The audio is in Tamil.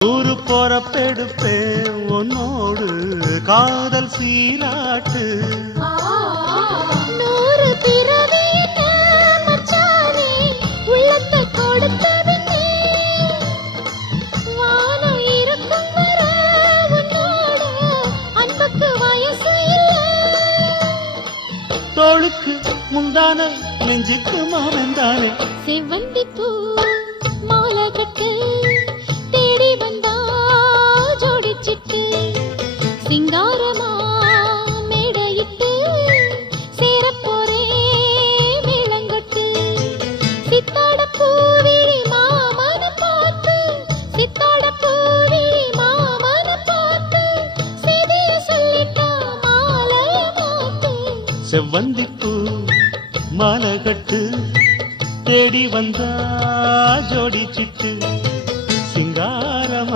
ஊரு பொறப்பெடுப்பேன் உன்னோடு காதல் சீராட்டு. நூறு பிறவி மச்சானே உள்ளத்தை கொடுத்தவனே, வானம் இருக்கும் வர உன்னோட அன்புக்கு வயசு இல்லை. தோளுக்கு முந்தான நெஞ்சுக்கு மாமந்தானே செவ்வந்தி பூ மாலை கட்டு தேடி வந்தா ஜோடிச்சிட்டு, சிங்காரமா மேடையிட்டு சேரப்போரே மேளங்கொட்டு. சித்தாட பூவிழி மாமன பார்த்து, சித்தாட பூவிழி மாமன பார்த்து, செய்திய சொல்லிட்டா மாலைய மாத்து. செவ்வந்தி பூ மாலை கட்டு தேடி வந்தா ஜோடி சிட்டு.